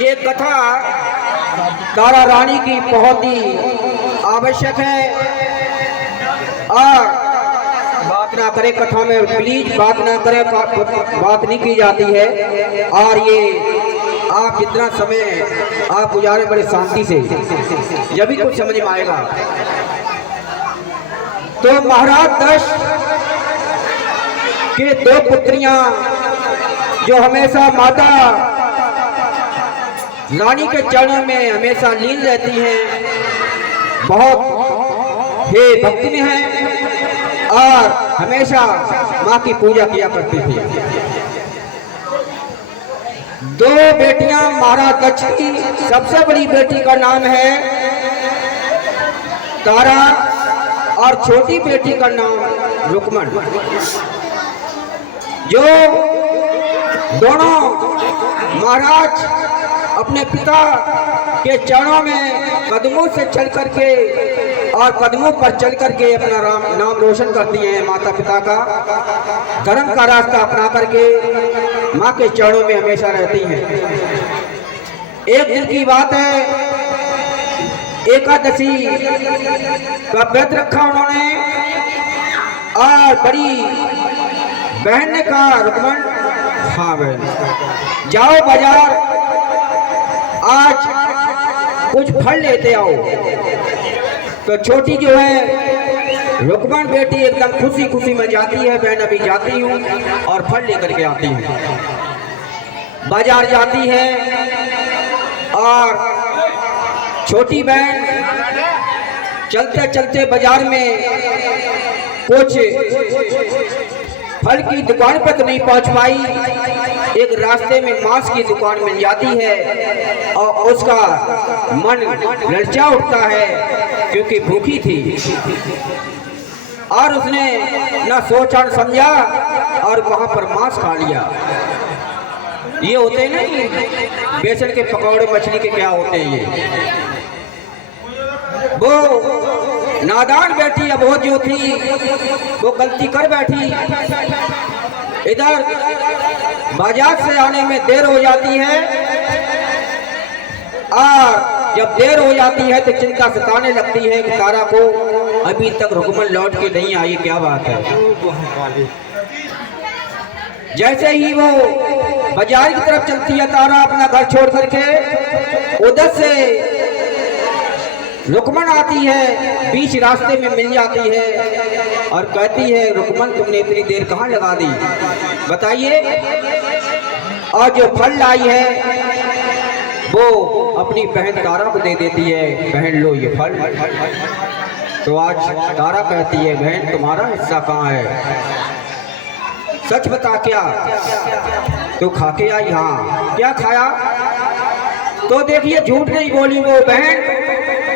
ये कथा तारा रानी की बहुत ही आवश्यक है। और बात ना करे कथा में, प्लीज बात ना करे, बात नहीं की जाती है। और ये आप जितना समय आप गुजारे बड़े शांति से, जब भी कुछ समझ में आएगा। तो महाराज दक्ष के दो पुत्रियां जो हमेशा माता रानी के चरणों में हमेशा लीन रहती हैं, बहुत हे भक्ति में हैं और हमेशा माँ की पूजा किया करती थी। दो बेटियां महाराज दक्ष की, सबसे बड़ी बेटी का नाम है तारा और छोटी बेटी का नाम रुक्मण। जो दोनों महाराज अपने पिता के चरणों में कदमों से चल करके और कदमों पर चल करके अपना नाम रोशन करती हैं। माता पिता का धर्म का रास्ता अपना करके माँ के चरणों में हमेशा रहती हैं। एक दिन की बात है, एकादशी का व्रत रखा उन्होंने और बड़ी बहन ने कहा, रुक्मण, हाँ बहन, जाओ बाजार आज कुछ फल लेते आओ। तो छोटी जो है रुक्मण बेटी एकदम खुशी खुशी में जाती है, बहन अभी जाती हूँ, और फल लेकर के आती है। बाजार जाती है और छोटी बहन चलते चलते बाजार में कुछ फल की दुकान पर तो नहीं पहुंच पाई। एक रास्ते में मांस की दुकान मिल जाती है और उसका मन ललचा उठता है क्योंकि भूखी थी। और उसने न सोचा न समझा और वहां पर मांस खा लिया। ये होते हैं ना बेसन के पकौड़े, मछली के क्या होते हैं ये। वो नादान बेटी अब वो जो थी वो गलती कर बैठी। इधर बाजार से आने में देर हो जाती है और जब देर हो जाती है तो चिंता सताने लगती है कि तारा को अभी तक रुक्मण लौट के नहीं आई, क्या बात है। जैसे ही वो बाजार की तरफ चलती है तारा अपना घर छोड़ करके, उधर से रुक्मण आती है, बीच रास्ते में मिल जाती है और कहती है, रुक्मण तुमने इतनी देर कहाँ लगा दी, बताइए। और जो फल लाई है वो अपनी बहन तारा को दे देती है, बहन लो ये फल। तो आज तारा कहती है, बहन तुम्हारा हिस्सा कहाँ है, सच बता क्या तो खा के आई। हाँ, क्या खाया। तो देखिए झूठ नहीं बोली वो बहन।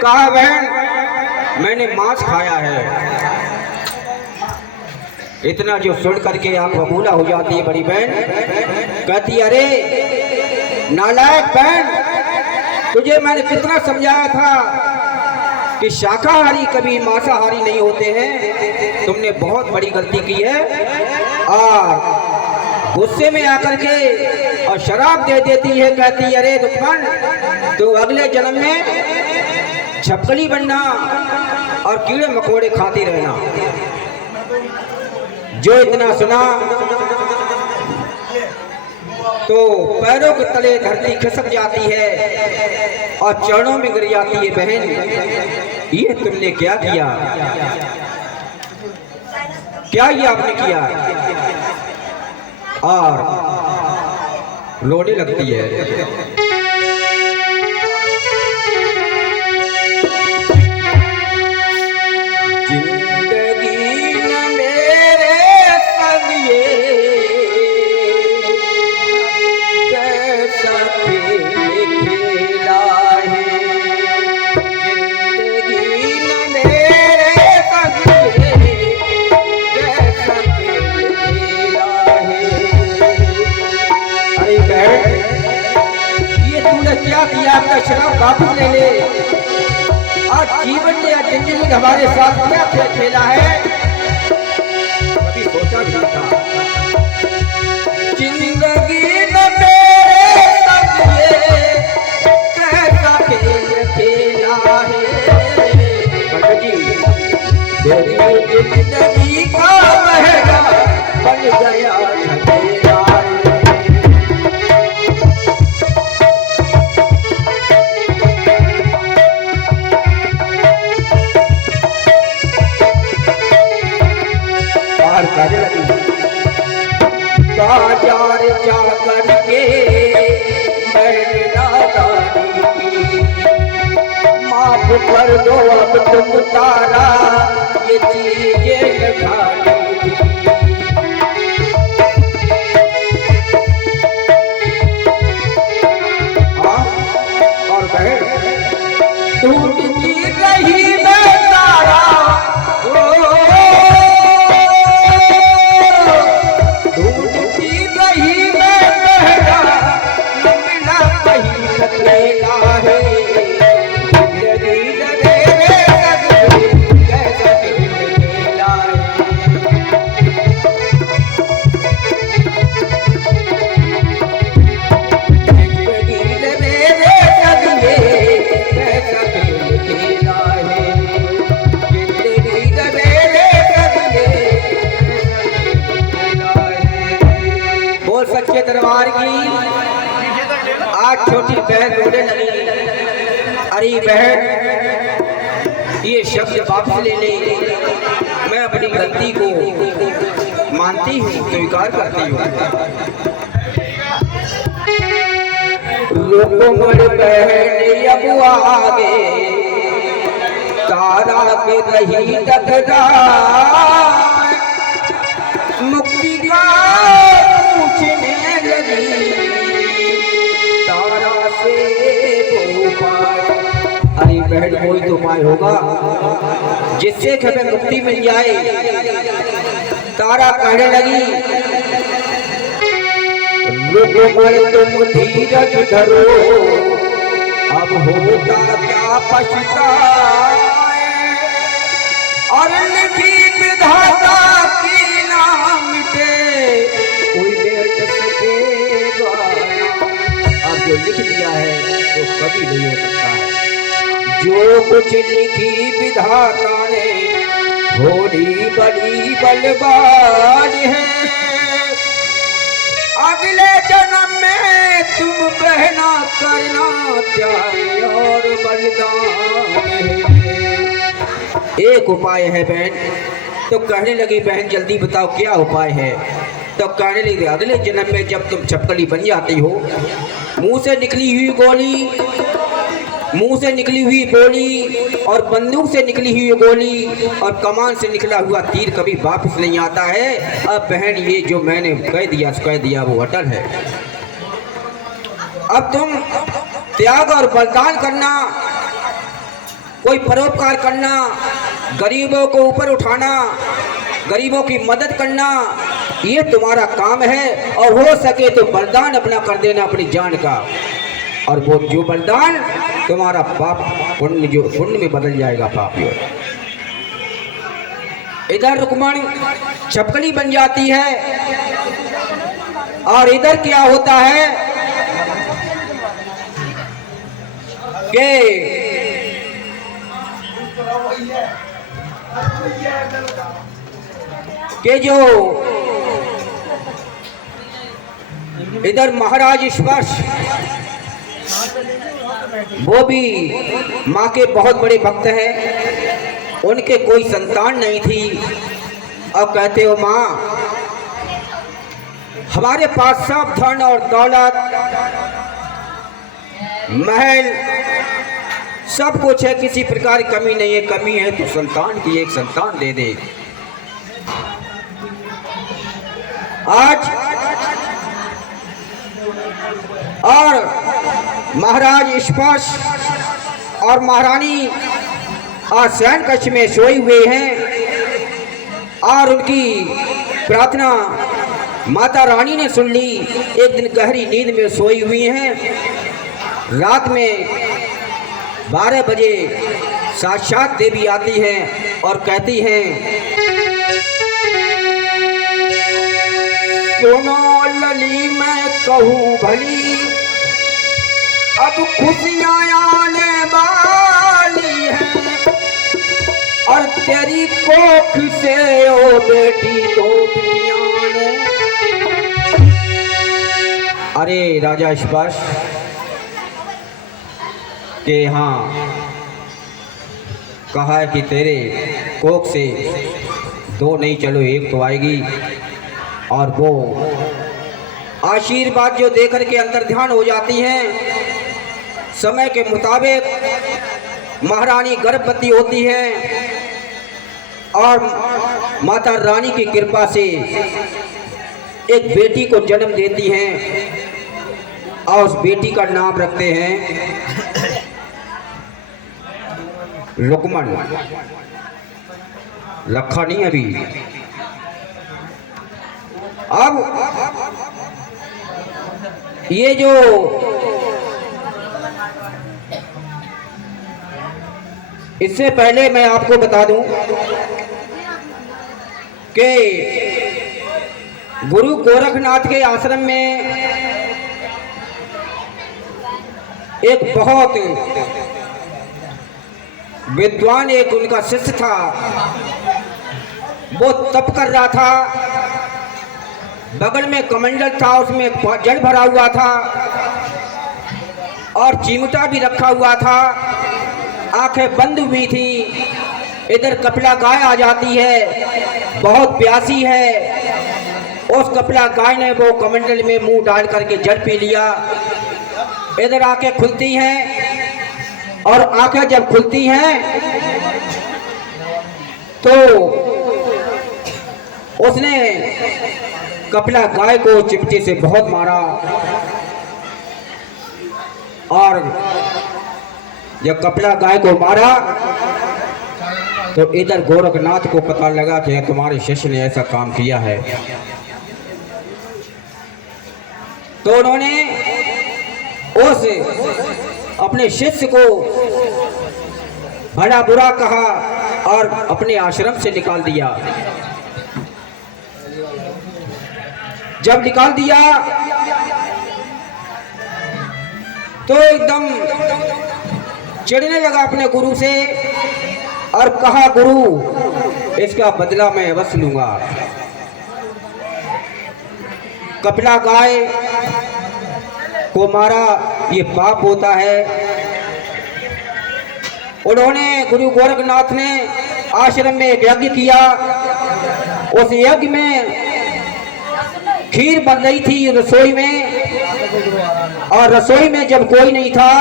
कहा, बहन मैंने मांस खाया है। इतना जो सुन करके आप बबूला हो जाती है बड़ी बहन। कहती, अरे नालायक बहन, तुझे मैंने कितना समझाया था कि शाकाहारी कभी मांसाहारी नहीं होते हैं। तुमने बहुत बड़ी गलती की है। और गुस्से में आकर के और शराब दे देती है। कहती, अरे रुक्मण तू अगले जन्म में छपकली बनना और कीड़े मकोड़े खाती रहना। जो इतना सुना तो पैरों के तले धरती खिसक जाती है और चरणों में गिर जाती है। बहन ये तुमने क्या किया, क्या ये आपने किया। और रोने लगती है। क्या किया, आपका शराब वापस ले ले। और जीवन में जिंदगी में हमारे साथ क्या खेल खेला है, कभी सोचा भी था। जिंदगी में मेरे संग ये कर दो अब तुम तारा, ये चीजें खानी थी। और कहे टूटती रही मैं तारा, ढूंढती रही मैं पहरा, न मिला कहीं अकेला है। सच्चे दरबार की आज छोटी बहन रोने लगी। अरे बहन ये शब्द वापस ले ले, मैं अपनी गलती को मानती हूँ, स्वीकार करती हूँ। बहन अब आगे तारा के रही टकरा, मुक्ति का पूछने लगी तारा से वो उपाय। अरे बहन कोई तो उपाय होगा जिससे हमें मुक्ति मिल जाए। तारा कहने लगी तुम धीरज धरो, अब होता क्या पछताए, और लिखी विधाता की नाम मिटे कोई बेट सकेगा। अब जो लिख दिया है तो कभी नहीं हो सकता है। जो कुछ लिखी विधाता ने होनी बड़ी बलवान है, अगले जन्म में तुम बहना करना चाहिए और बलिदान है। एक उपाय है बहन। तो कहने लगी बहन जल्दी बताओ क्या उपाय है। तो कहने लगी अगले जन्म में जब तुम छपकली बन जाती हो, मुंह से निकली हुई गोली, मुंह से निकली हुई बोली और बंदूक से निकली हुई गोली और कमान से निकला हुआ तीर कभी वापस नहीं आता है। अब बहन ये जो मैंने कह दिया वो अटल है। अब तुम त्याग और बलिदान करना, कोई परोपकार करना, गरीबों को ऊपर उठाना, गरीबों की मदद करना, ये तुम्हारा काम है। और हो सके तो बलिदान अपना कर देना अपनी जान का, और वो जो बलिदान तुम्हारा पाप पुण्य जो पुण्य में बदल जाएगा पाप। इधर रुक्मणी छपकली बन जाती है और इधर क्या होता है कि जो इधर महाराज स्पर्श वो भी माँ के बहुत बड़े भक्त हैं, उनके कोई संतान नहीं थी। अब कहते हो माँ हमारे पास सब धन और दौलत महल सब कुछ है, किसी प्रकार की कमी नहीं है, कमी है तो संतान की एक संतान दे दे। आज और महाराज स्पर्श और महारानी आज शयन कक्ष में सोए हुए हैं और उनकी प्रार्थना माता रानी ने सुन ली। एक दिन गहरी नींद में सोई हुई हैं। रात में 12 बजे साक्षात देवी आती हैं और कहती हैं सुनो लली मैं कहूँ भली, अब खुशियाँ आने वाली हैं और तेरी कोख से ओ बेटी दो बिटियाँ ने। अरे राजा स्पर्श के हाँ कहा है कि तेरे कोख से 2 नहीं चलो 1 तो आएगी, और वो आशीर्वाद जो देकर के अंतर ध्यान हो जाती हैं। समय के मुताबिक महारानी गर्भवती होती है और माता रानी की कृपा से एक बेटी को जन्म देती हैं और उस बेटी का नाम रखते हैं रुक्मण। रखा नहीं अभी। अब ये जो इससे पहले मैं आपको बता दूं कि गुरु गोरखनाथ के आश्रम में एक बहुत विद्वान एक उनका शिष्य था। वो तप कर रहा था, बगल में कमंडल था, उसमें जल भरा हुआ था और चिमटा भी रखा हुआ था। आंखें बंद हुई थी। इधर कपिला गाय आ जाती है, बहुत प्यासी है। उस कपिला गाय ने वो कमंडल में मुंह डाल करके जल पी लिया। इधर आंखें खुलती हैं और आंखें जब खुलती हैं तो उसने कपिला गाय को चिमटे से बहुत मारा और जब कपिला गाय को मारा तो इधर गोरखनाथ को पता लगा कि तुम्हारे शिष्य ने ऐसा काम किया है। तो उन्होंने उस अपने शिष्य को भला बुरा कहा और अपने आश्रम से निकाल दिया। जब निकाल दिया तो एकदम चिढ़ने लगा अपने गुरु से और कहा, गुरु इसका बदला मैं अवश्य लूंगा। कपिला गाय को मारा, ये पाप होता है। उन्होंने गुरु गोरखनाथ ने आश्रम में एक यज्ञ किया। उस यज्ञ में खीर बन रही थी रसोई में, और रसोई में जब कोई नहीं था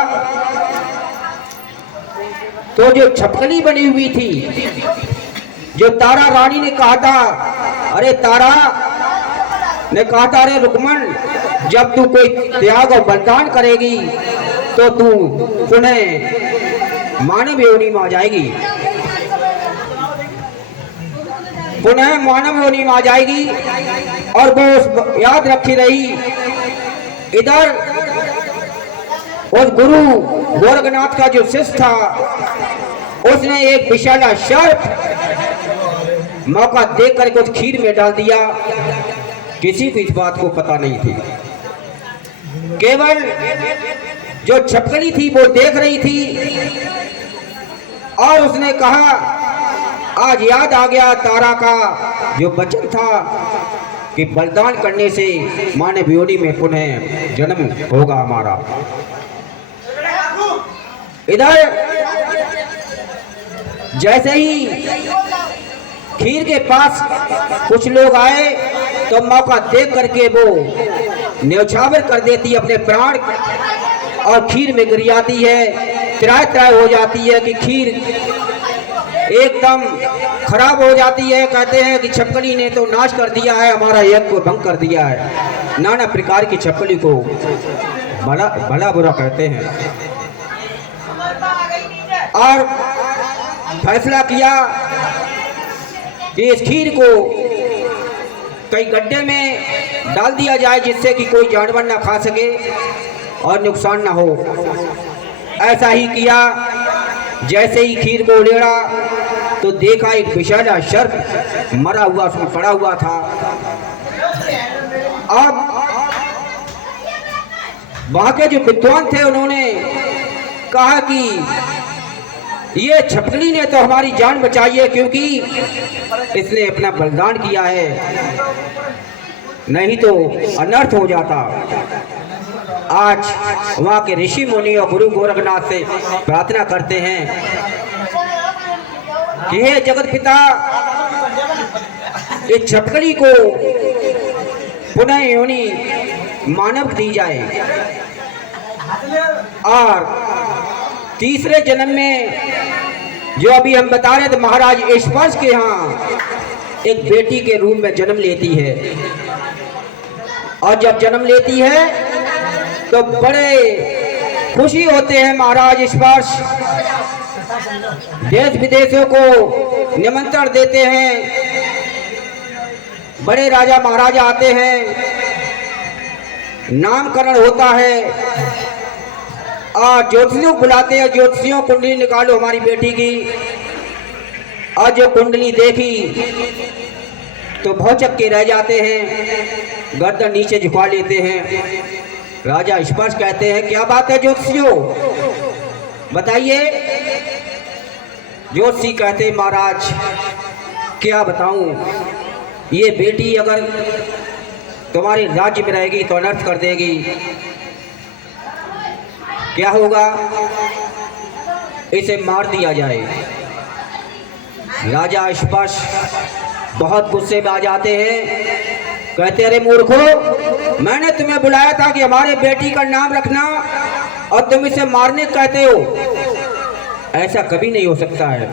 तो जो छपकली बनी हुई थी, जो तारा रानी ने कहा था, अरे तारा ने कहा था, अरे रुक्मण जब तू कोई त्याग और बलिदान करेगी तो तू पुनः मानव योनि में आ जाएगी, पुनः मानव योनि में आ जाएगी। और वो याद रखी रही। इधर उस गुरु गोरखनाथ का जो शिष्य था उसने एक विशाला सर्प मौका देख करके उस खीर में डाल दिया। किसी को इस बात को पता नहीं थी, केवल जो छपकली थी वो देख रही थी। और उसने कहा, आज याद आ गया तारा का जो वचन था कि बलिदान करने से मानव योनि में पुनः जन्म होगा हमारा। इधर जैसे ही खीर के पास कुछ लोग आए तो मौका देख करके वो न्यौछावर कर देती अपने प्राण और खीर में गिर जाती है। त्राय त्राय हो जाती है कि खीर एकदम खराब हो जाती है। कहते हैं कि छपकली ने तो नाश कर दिया है, हमारा यज्ञ को भंग कर दिया है। नाना प्रकार की छपकली को भला बुरा कहते हैं। और फैसला किया कि इस खीर को कई गड्ढे में डाल दिया जाए जिससे कि कोई जानवर ना खा सके और नुकसान ना हो। ऐसा ही किया। जैसे ही खीर को उड़ेड़ा तो देखा एक विशाला सर्प मरा हुआ उसमें पड़ा हुआ था। अब वहां के जो विद्वान थे उन्होंने कहा कि ये छपकली ने तो हमारी जान बचाई है, क्योंकि इसने अपना बलिदान किया है, नहीं तो अनर्थ हो जाता। आज वहाँ के ऋषि मुनि और गुरु गोरखनाथ से प्रार्थना करते हैं कि हे जगत पिता, इस छपकली को पुनः योनि मानव दी जाए और तीसरे जन्म में जो अभी हम बता रहे थे महाराज स्पर्श के यहाँ एक बेटी के रूप में जन्म लेती है। और जब जन्म लेती है तो बड़े खुशी होते हैं महाराज स्पर्श, देश विदेशों को निमंत्रण देते हैं, बड़े राजा महाराजा आते हैं, नामकरण होता है और ज्योतिषियों बुलाते हैं, ज्योतिषियों कुंडली निकालो हमारी बेटी की। और जो कुंडली देखी तो भौचक के रह जाते हैं, गर्दन नीचे झुका लेते हैं। राजा स्पर्श कहते हैं क्या बात है ज्योतिषियों, बताइए। ज्योतिषी कहते महाराज क्या बताऊं, ये बेटी अगर तुम्हारे राज्य में रहेगी तो अनर्थ कर देगी। क्या होगा, इसे मार दिया जाए। राजा स्पर्श बहुत गुस्से में आ जाते हैं, कहते अरे मूर्खो, मैंने तुम्हें बुलाया था कि हमारे बेटी का नाम रखना और तुम इसे मारने कहते हो, ऐसा कभी नहीं हो सकता है।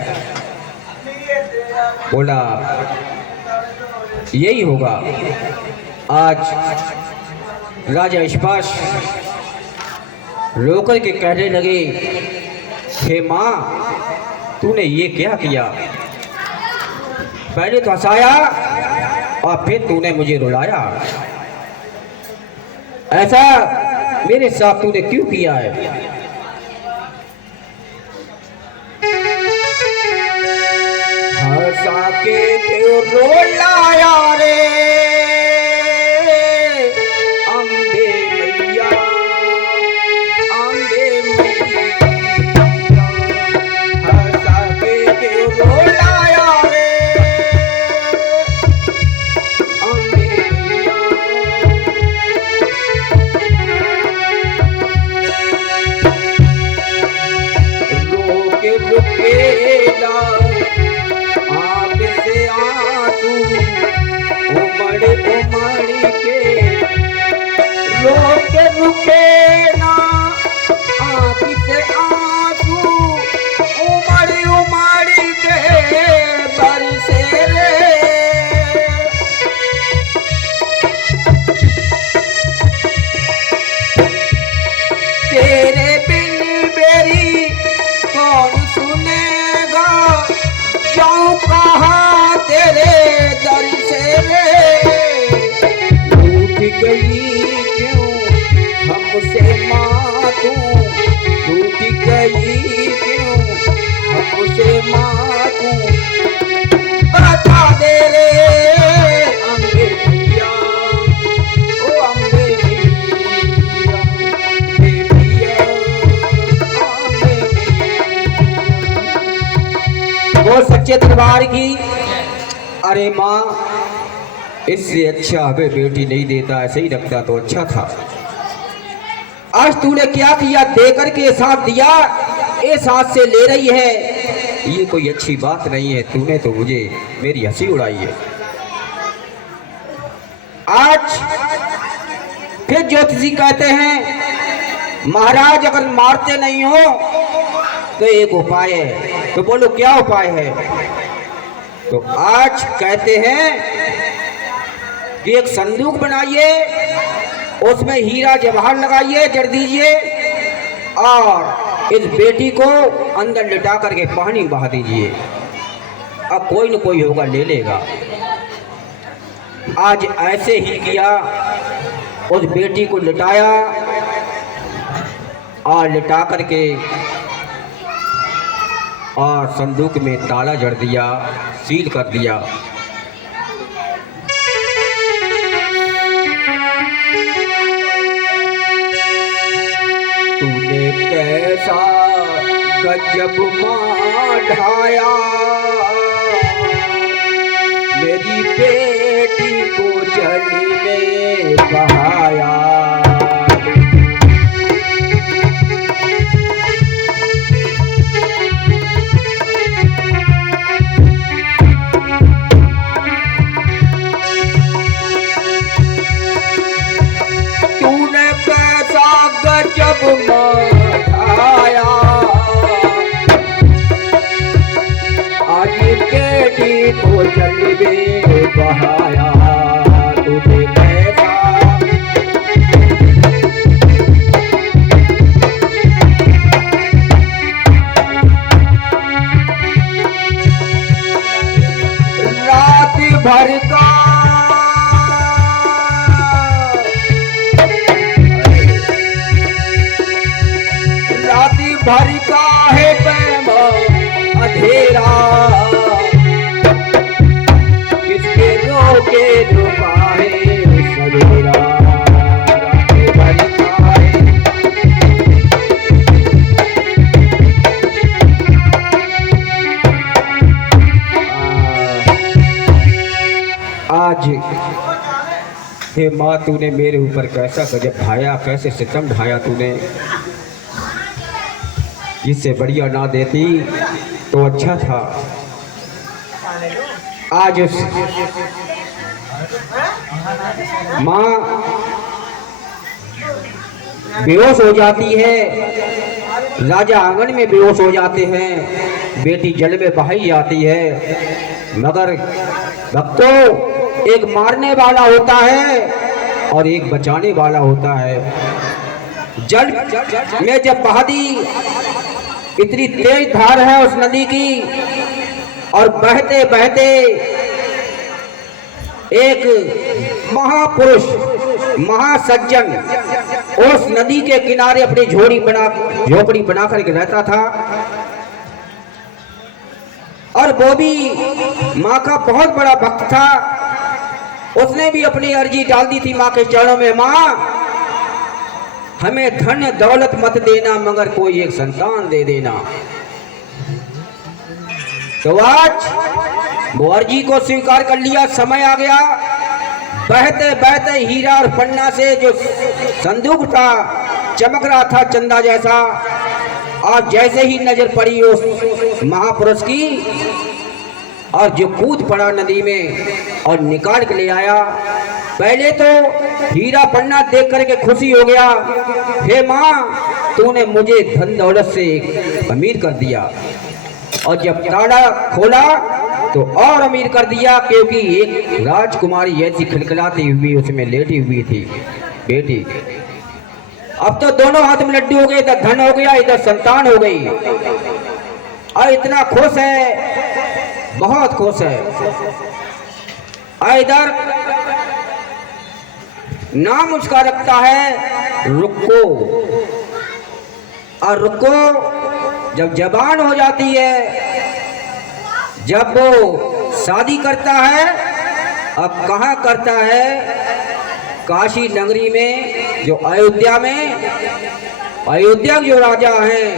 बोला यही होगा। आज राजा स्पर्श रोकर के कहने लगे, हे माँ तूने ये क्या किया, पहले तो हंसाया और फिर तूने मुझे रुलाया, ऐसा मेरे साथ तूने क्यों किया है। हंसा के क्यों रुलाया रे अम्बे मैया, अम्बे मैया, हंसा के क्यों रुलाया रे अम्बे मैया। रोके रुकेला आँख से आंसू उमड़ उमड़ के, रोके रुके ना आँख से आंसू उमड़ उमड़ के बरसे रे। तेरे बिन मेरी कौन सुनेगा, जाऊं कहाँ तेरे दर से रे। रूठ गई क्यों हमसे माँ तू, रूठ गई क्यों हमसे माँ तू, बता दे रे अम्बे मैया, ओ अम्बे मैया, अम्बे मैया, अम्बे मैया। वो सच्चे दरबार की, अरे माँ इससे अच्छा हमें बेटी नहीं देता, ऐसे ही रखता तो अच्छा था। आज तूने क्या किया, देकर के साथ दिया, इस हाथ से ले रही है, ये कोई अच्छी बात नहीं है। तूने तो मुझे मेरी हंसी उड़ाई है। आज फिर ज्योतिषी कहते हैं महाराज अगर मारते नहीं हो तो एक उपाय है। तो बोलो क्या उपाय है। तो आज कहते हैं कि एक संदूक बनाइए, उसमें हीरा जवाहर लगाइए, जड़ दीजिए और इस बेटी को अंदर लिटा करके पानी बहा दीजिए, अब कोई न कोई होगा ले लेगा। आज ऐसे ही किया, उस बेटी को लिटाया और लिटा करके और संदूक में ताला जड़ दिया, सील कर दिया। तूने कैसा गजब मार ढाया, मेरी बेटी को जली में बहाया। तूने कैसा गजब मार ढाया, भर का है पैमा अंधेरा, किसके रोके रुपाए सवेरा। आज हे माँ, तूने मेरे ऊपर कैसा गजब ढाया, कैसे सितम ढाया तूने। इससे बढ़िया ना देती तो अच्छा था। आज उस माँ बेहोश हो जाती है, राजा आंगन में बेहोश हो जाते हैं, बेटी जल में बहाई जाती है। मगर भक्तों, एक मारने वाला होता है और एक बचाने वाला होता है। जल में जब बहा दी, इतनी तेज धार है उस नदी की, और बहते बहते एक महापुरुष, महासज्जन उस नदी के किनारे अपनी झोपड़ी बना करके रहता था। और वो भी माँ का बहुत बड़ा भक्त था। उसने भी अपनी अर्जी डाल दी थी माँ के चरणों में, माँ हमें धन दौलत मत देना, मगर कोई एक संतान दे देना। तो आज वो अर्जी को स्वीकार कर लिया। समय आ गया, बहते बहते हीरा और पन्ना से जो संदूक था, चमक रहा था चंदा जैसा। और जैसे ही नजर पड़ी उस महापुरुष की, और जो कूद पड़ा नदी में और निकाल के ले आया। पहले तो हीरा पन्ना देख करके खुशी हो गया, हे माँ तूने मुझे धन दौलत से अमीर कर दिया। और जब ताला खोला तो और अमीर कर दिया, क्योंकि एक राजकुमारी ऐसी खिलखिलाती हुई उसमें लेटी हुई थी बेटी। अब तो दोनों हाथ में लड्डू हो गए, इधर धन हो गया, इधर संतान हो गई। और इतना खुश है, बहुत खुश है। और इधर नाम उसका रखता है रुक्को। और रुक्को जब जवान हो जाती है, जब वो शादी करता है, अब कहाँ करता है, काशी नगरी में, जो अयोध्या में, अयोध्या जो राजा हैं,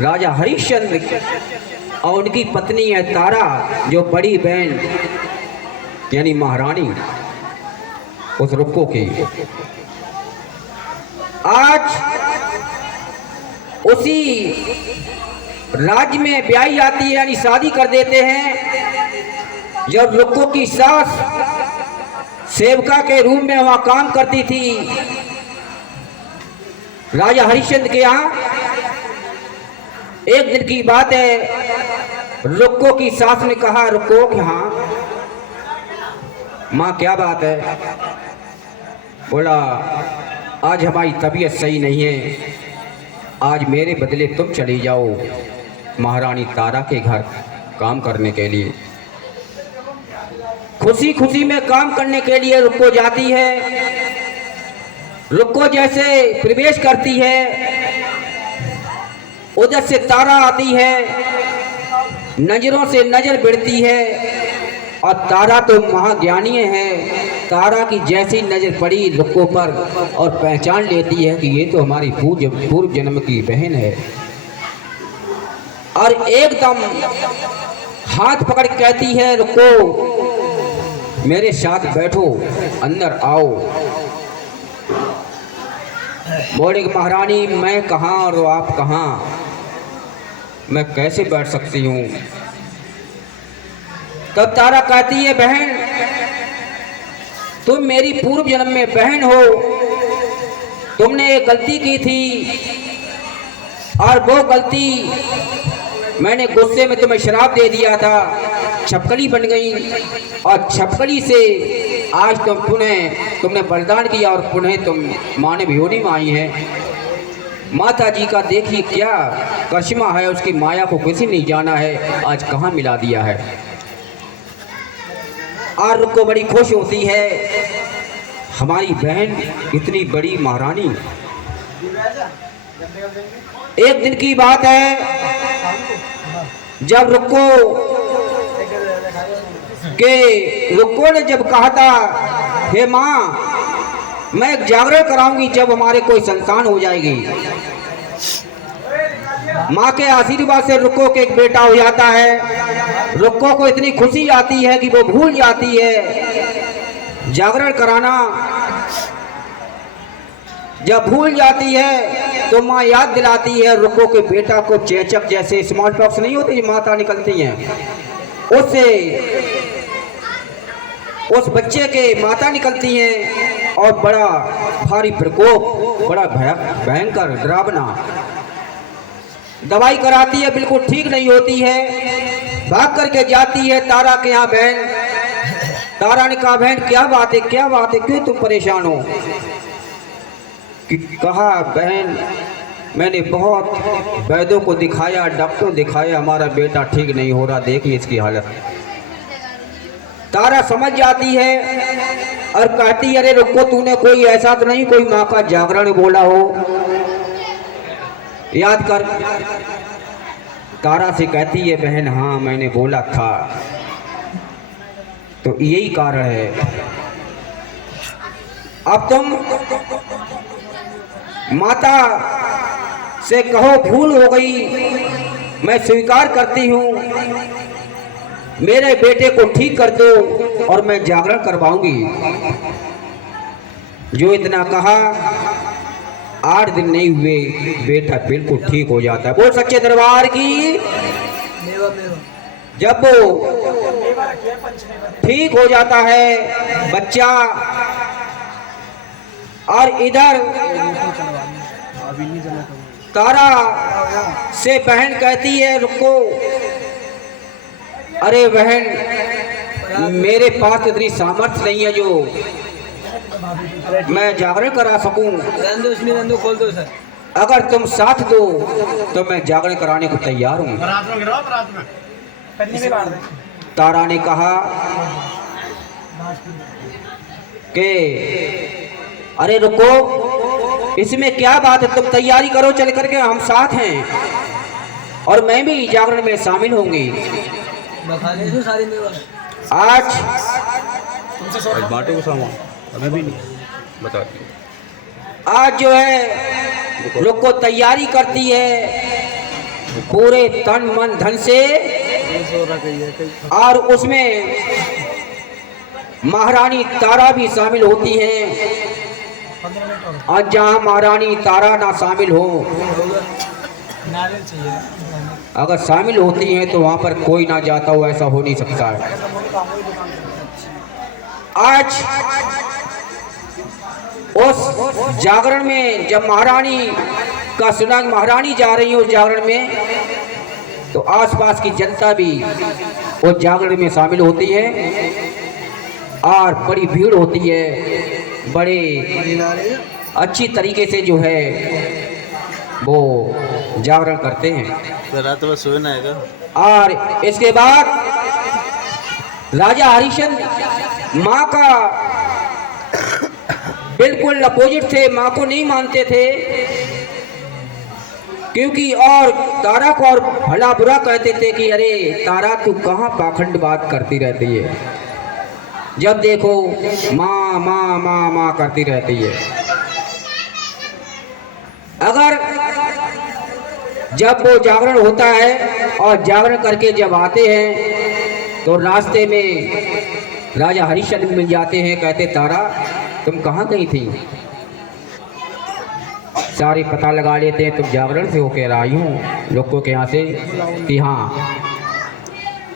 राजा हरिश्चंद्र, और उनकी पत्नी है तारा, जो बड़ी बहन यानी महारानी उस रुक्को की। आज उसी राज्य में ब्याही आती है, यानी शादी कर देते हैं। जब रुक्को की सास सेवका के रूम में वहां काम करती थी राजा हरिश्चंद्र के यहाँ, एक दिन की बात है, रुक्को की सास ने कहा, रुक्को कि हाँ माँ क्या बात है। बोला, आज हमारी तबीयत सही नहीं है, आज मेरे बदले तुम चली जाओ महारानी तारा के घर काम करने के लिए। खुशी खुशी में काम करने के लिए रुक्को जाती है। रुक्को जैसे प्रवेश करती है, उधर से तारा आती है, नजरों से नजर भिड़ती है। और तारा तो महाज्ञानी है, तारा की जैसी नजर पड़ी रुक्को पर और पहचान लेती है कि ये तो हमारी पूर्व जन्म की बहन है। और एकदम हाथ पकड़ के कहती है, रुक्को मेरे साथ बैठो, अंदर आओ। बोले महारानी मैं कहाँ और आप कहाँ, मैं कैसे बैठ सकती हूँ। तब तारा कहती है, बहन तुम मेरी पूर्व जन्म में बहन हो, तुमने एक गलती की थी और वो गलती मैंने गुस्से में तुम्हें श्राप दे दिया था, छपकली बन गई। और छपकली से आज तुमने वरदान किया और पुनः तुम मानव योनि में आई है। माता जी का देखिए क्या करिश्मा है, उसकी माया को किसी नहीं जाना है, आज कहाँ मिला दिया है। और रुक्को बड़ी खुश होती है, हमारी बहन इतनी बड़ी महारानी एक दिन की बात है, जब रुक्को ने जब कहा था, हे माँ मैं एक जागरण कराऊंगी जब हमारे कोई संतान हो जाएगी। माँ के आशीर्वाद से रुक्को के एक बेटा हो जाता है। रुक्को को इतनी खुशी आती है कि वो भूल जाती है जागरण कराना। जब भूल जाती है तो माँ याद दिलाती है रुक्को के बेटा को, चेचक जैसे स्मॉल पॉक्स नहीं होती माता निकलती हैं, उससे उस बच्चे के माता निकलती हैं और बड़ा भारी प्रकोप, बड़ा भयंकर डरावना। दवाई कराती है, बिल्कुल ठीक नहीं होती है। भाग करके जाती है तारा के यहाँ बहन। तारा ने कहा बहन क्या बात है, क्या बात है, क्यों तुम परेशान हो? कहा बहन मैंने बहुत वैद्यों को दिखाया, डॉक्टर दिखाया, हमारा बेटा ठीक नहीं हो रहा, देखिए इसकी हालत। तारा समझ जाती है और कहती है अरे रुको, तूने कोई ऐसा तो नहीं कोई माँ का जागरण बोला हो, याद कर। तारा से कहती है बहन हाँ मैंने बोला था, तो यही कारण है। अब तुम माता से कहो भूल हो गई, मैं स्वीकार करती हूँ, मेरे बेटे को ठीक कर दो और मैं जागरण करवाऊंगी। जो इतना कहा, 8 दिन नहीं हुए बेटा बिल्कुल ठीक हो जाता है। बोल सच्चे दरबार की। जब वो ठीक हो जाता है बच्चा, और इधर तारा से बहन कहती है रुको, अरे बहन मेरे पास इतनी सामर्थ्य नहीं है जो मैं जागरण करा सकूं। खोल दो सर। अगर तुम साथ दो तो मैं जागरण कराने को तैयार हूं। तारा ने कहा कि अरे रुको, इसमें क्या बात है, तुम तैयारी करो चल करके, हम साथ हैं और मैं भी जागरण में शामिल होंगी। आज बांटो सामान, हमें भी नहीं बताती। आज जो है लोग को तैयारी करती है पूरे तन मन धन से, और उसमें महारानी तारा भी शामिल होती हैं। और जहाँ महारानी तारा ना शामिल हो, अगर शामिल होती हैं तो वहाँ पर कोई ना जाता हो, ऐसा हो नहीं सकता है। आज उस जागरण में जब महारानी का सुना, महारानी जा रही है उस जागरण में, तो आसपास की जनता भी उस जागरण में शामिल होती है और बड़ी भीड़ होती है। बड़े अच्छी तरीके से जो है वो जागरण करते हैं। तो रात में सोना है। और इसके बाद राजा हरिश्चंद्र माँ का बिल्कुल अपोजिट थे, माँ को नहीं मानते थे, क्योंकि और तारा को और भला बुरा कहते थे कि अरे तारा तू कहाँ पाखंड बात करती रहती है, जब देखो माँ माँ माँ माँ करती रहती है। अगर जब वो जागरण होता है और जागरण करके जब आते हैं तो रास्ते में राजा हरिश्चंद्र मिल जाते हैं, कहते तारा तुम कहाँ गई थी? सारे पता लगा लेते हैं तुम जागरण से होकर आई हूँ लोगों के यहाँ से कि हाँ।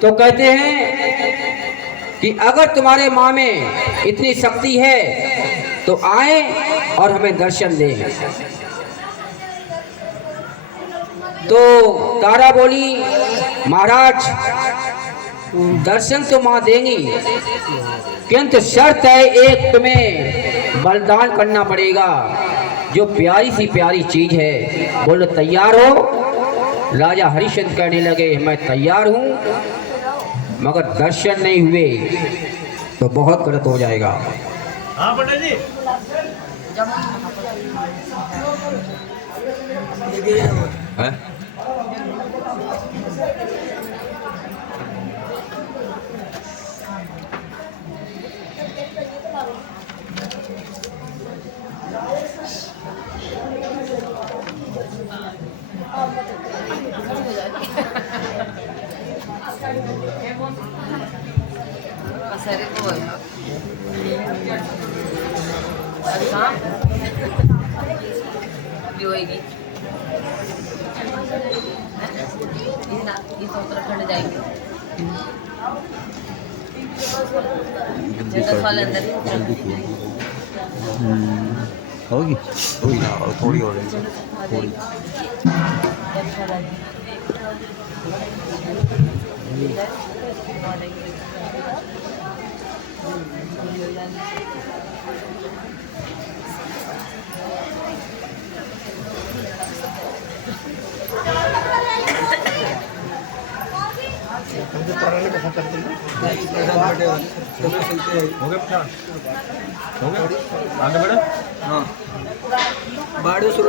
तो कहते हैं कि अगर तुम्हारे माँ में इतनी शक्ति है तो आए और हमें दर्शन दें। तो तारा बोली महाराज दर्शन तो माँ देंगी, किंतु शर्त है एक, तुम्हें बलिदान करना पड़ेगा, जो प्यारी सी प्यारी चीज है। बोलो तैयार हो? राजा हरिश्चंद्र कहने लगे मैं तैयार हूँ, मगर दर्शन नहीं हुए तो बहुत गलत हो जाएगा। हाँ पंडित जी। हैं? Pasaré ko eh. Ano ka? Di होएगी ये ना ये तो उत्तराखंड जाएंगे जगह वाले अंदर ही होगी होगी ना और थोड़ी और है थोड़ी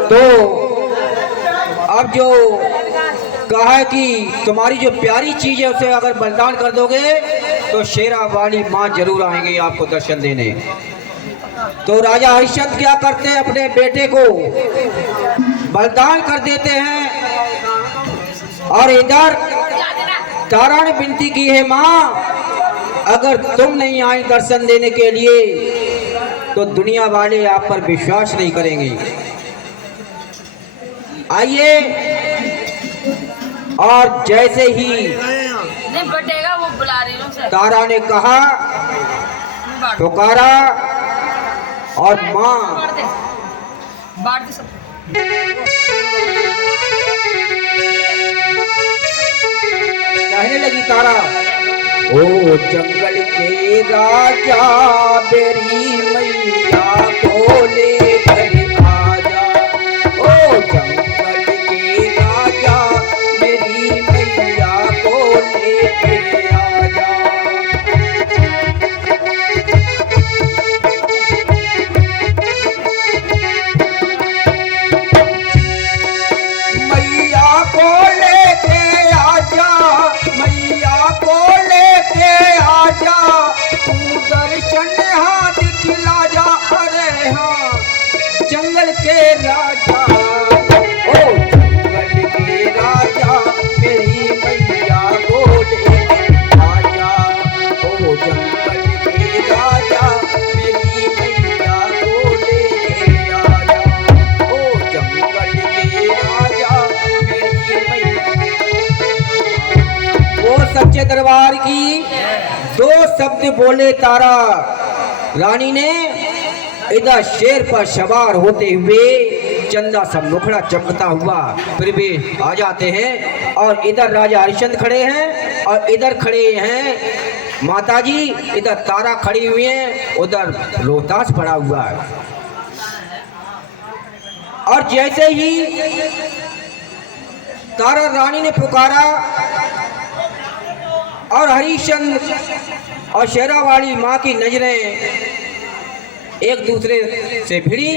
तो अब जो कहा है कि तुम्हारी जो प्यारी चीज है उसे अगर बलिदान कर दोगे तो शेरा वाली माँ जरूर आएंगे आपको दर्शन देने। तो राजा हरिश्चंद्र क्या करते हैं, अपने बेटे को बलिदान कर देते हैं। और इधर तारा ने विनती की है, माँ अगर तुम नहीं आई दर्शन देने के लिए तो दुनिया वाले आप पर विश्वास नहीं करेंगे। आइए, और जैसे ही नहीं बटेगा वो बुला रही हूँ सर। तारा ने कहा, पुकारा और माँ बांट दे सब। कहने लगी तारा, ओ जंगल के राजा मेरी मैया को लेकर आजा। ओ जंगल के राजा मेरी मैया को लेकर आजा। मैया को लेके आजा, मैया को लेके आजा, तू दर्शन हाथ खिला जा। अरे हाँ जंगल के राजा, ओ जंगल के राजा मेरी मैया को लेके आजा। ओ जंगल के राजा मेरी मैया को लेके आजा। ओ जंगल के राजा मेरी मैया। वो सच्चे दरबार की दो शब्द बोले तारा रानी ने। इधर शेर पर सवार होते हुए चंदा सा मुखड़ा चमकता हुआ फिर भी आ जाते हैं। और इधर राजा हरिश्चंद्र खड़े हैं और इधर खड़े हैं माताजी। इधर तारा खड़ी हुई है, उधर रोहतास पड़ा हुआ है। और जैसे ही तारा रानी ने पुकारा और हरिश्चंद्र और शेरा वाली माँ की नजरें एक दूसरे से भिड़ी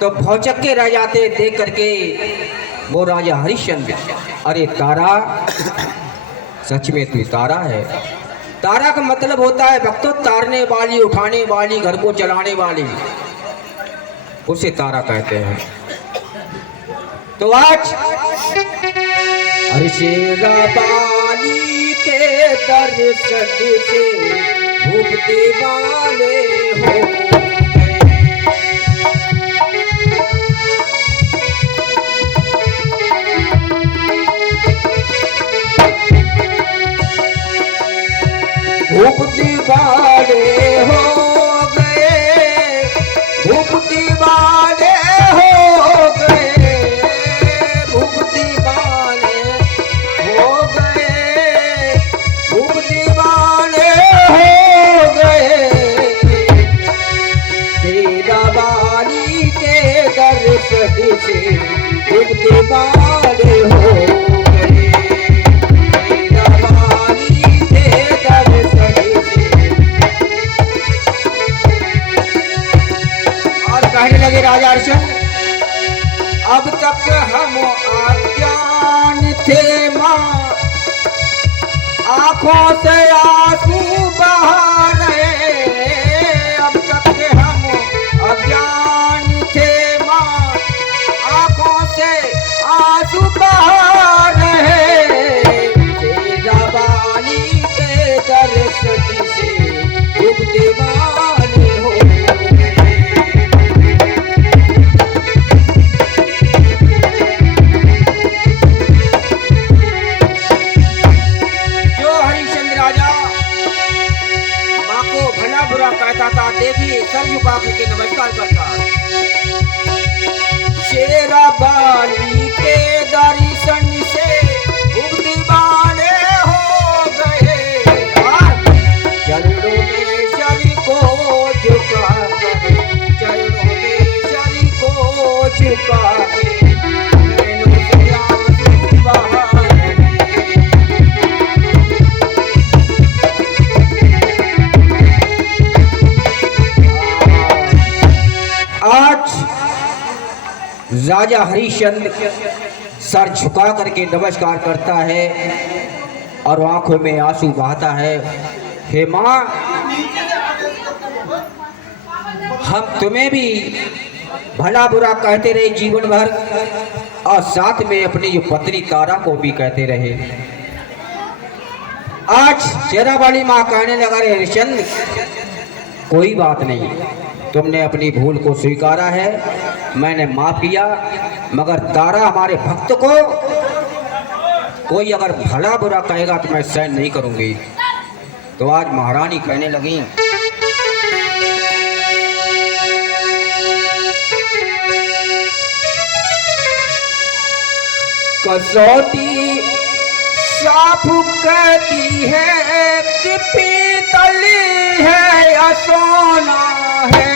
तो भौचक के रह जाते देख करके वो राजा हरिश्चंद्र, अरे तारा सच में तू तारा है। तारा का मतलब होता है भक्तों तारने वाली, उठाने वाली, घर को चलाने वाली, उसे तारा कहते हैं। तो आज अरे शेरा वाली के दर्शन से भूप दीवाने हो गए। भूप दीवाने हो गए, भूप दीवाने हो गए, भूप दीवाने हो गए, भूप दीवाने हो गए। अब तक हम अज्ञान थे माँ, आंखों से आंसू बहा रहे। अब तक हम अज्ञान थे माँ, आंखों से आंसू बहा रहे। तेरा बानी के दर्शन से दुख दीवाने हो। कहता था, देखिए सर झुका करके नमस्कार करता। शेरा बानी के दर्शन से खूब दीवाने हो गए। चरणों में शरीर को झुका कर, चरणों में शरीर को झुका के नैनों से आंसू बहा रहे। आज राजा हरिश्चंद्र सर झुका करके नमस्कार करता है और आंखों में आंसू बहाता है। हे माँ, हम तुम्हें भी भला बुरा कहते रहे जीवन भर, और साथ में अपनी जो पत्नी तारा को भी कहते रहे। आज शेरा वाली माँ कहने लगा, रे हरिश्चंद्र कोई बात नहीं, तुमने अपनी भूल को स्वीकारा है, मैंने माफ किया, मगर तारा हमारे भक्त को कोई अगर भला बुरा कहेगा तो मैं सहन नहीं करूंगी। तो आज महारानी कहने लगी, कसौटी साफ कहती है कि पीतल है या सोना है।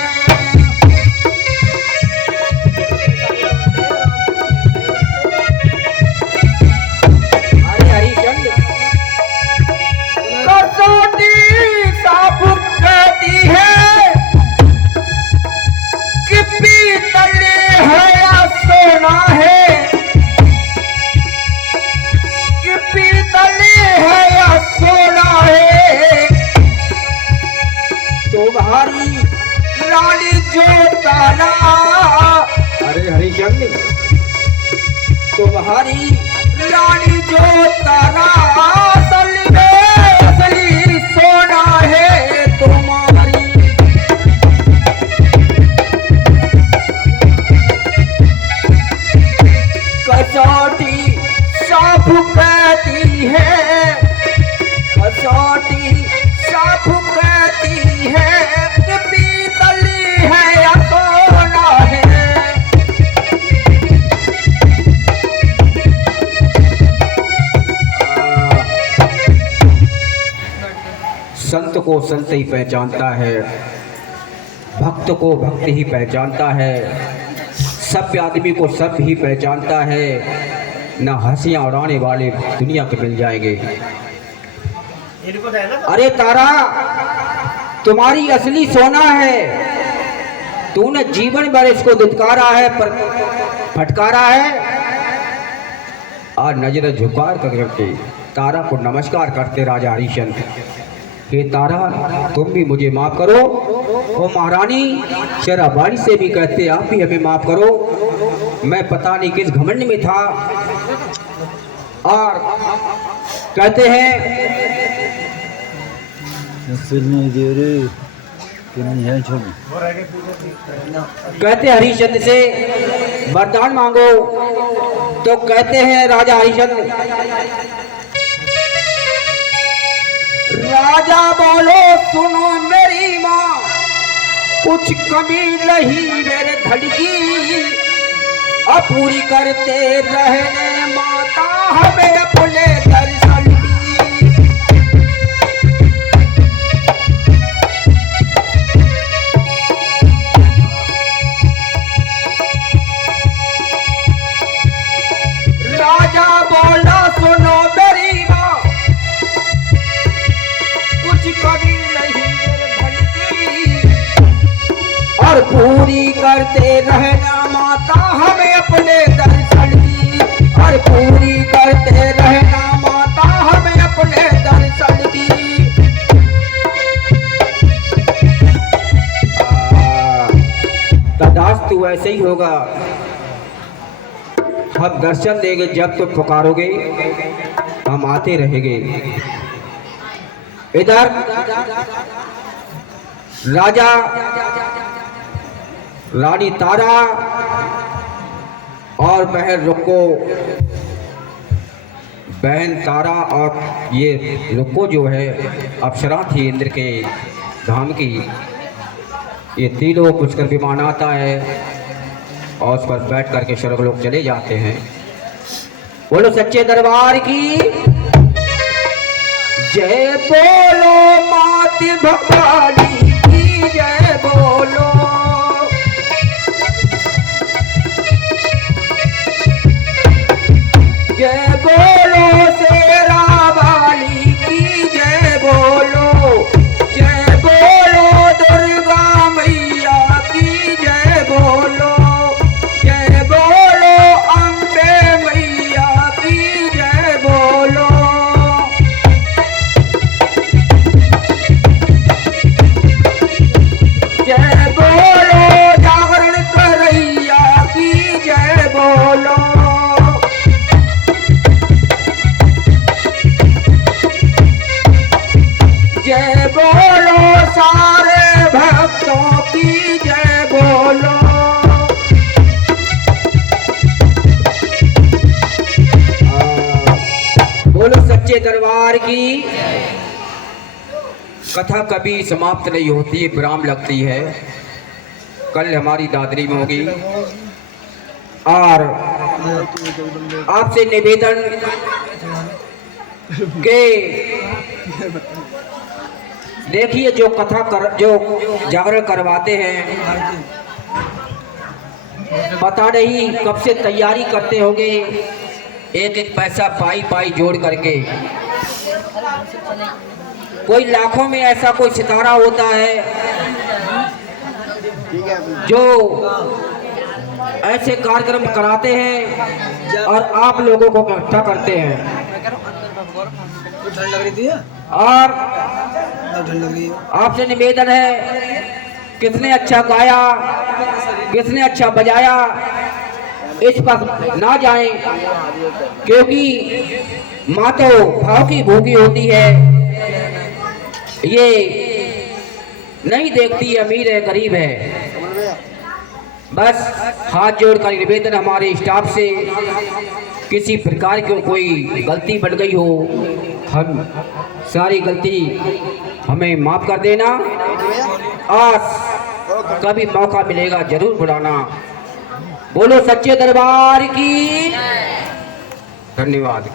अरे हरिश्चंद्र, कसौटी साफ कहती है कि पीतल है या सोना है, कि पीतल है या सोना है। तुम्हारी रानी जो तारा, अरे हरिश्चंद्र, तुम्हारी रानी जो तारा असल में असली सोना है। तुम्हारी कसौटी साफ कहती है, कसौटी साफ कहती है कि पीतल है या सोना है। संत को संत ही पहचानता है, भक्त को भक्त ही पहचानता है, सभ्य आदमी को सब ही पहचानता है। न हंसियां उड़ाने वाले दुनिया के मिल जाएंगे। अरे तारा, तुम्हारी असली सोना है, तूने जीवन भर इसको दुत्कारा है, पर फटकारा है, और नजर झुका करके तारा को नमस्कार करते राजा हरिश्चंद्र, हे तारा तुम भी मुझे माफ करो। ओ महारानी शेरा वाली से भी कहते, आप भी हमें माफ करो, मैं पता नहीं किस घमंड में था। और कहते हैं, कहते हरिश्चंद्र से वरदान मांगो। तो कहते हैं राजा हरिश्चंद्र, राजा बोलो सुनो मेरी माँ, कुछ कमी नहीं मेरे धड़ की, अपूरी करते रहने माता हमें अपने दर्शन की। राजा बोला सुनो मेरी माँ, कुछ कमी नहीं मेरे धड़ की, और पूरी करते रहना माता हमें अपने दर्शन की, और पूरी करते रहना माता हमें अपने दर्शन की। तदास्तु ऐसे ही होगा, हम दर्शन देंगे जब तुम पुकारोगे, हम आते रहेंगे। इधर राजा रानी तारा और बहन रुक्को, बहन तारा और ये रुक्को जो है अप्सरा थी इंद्र के धाम की, ये तीनों पुष्कर विमान आता है और उस पर बैठ करके स्वर्गलोक चले जाते हैं। बोलो सच्चे दरबार की जय, बोलो माती भवानी की जय, बोलो जय, बोलो शेरा वाली की जय, बोलो जय, बोलो दुर्गा मैया की जय, बोलो जय, बोलो अम्बे मैया की जय, बोलो जय, बोलो जागरण करैया की जय, बोलो जय, बोलो सारे भक्तों की जय, बोलो बोलो सच्चे दरबार की। कथा कभी समाप्त नहीं होती, विराम लगती है। कल हमारी दादरी में होगी और आपसे निवेदन के देखिए जो जो जागरण करवाते हैं, पता नहीं कब से तैयारी करते होंगे, एक एक पैसा पाई पाई जोड़ करके। कोई लाखों में ऐसा कोई सितारा होता है जो ऐसे कार्यक्रम कराते हैं और आप लोगों को इकट्ठा करते हैं। और आपसे निवेदन है, किसने अच्छा गाया, किसने अच्छा बजाया, इस पर ना जाएं, क्योंकि माँ तो भाव की भूखी होती है, ये नहीं देखती अमीर है गरीब है। बस हाथ जोड़कर निवेदन हमारे स्टाफ से, किसी प्रकार की कोई गलती बन गई हो, हम सारी गलती हमें माफ कर देना, और कभी मौका मिलेगा जरूर बुलाना। बोलो सच्चे दरबार की। धन्यवाद।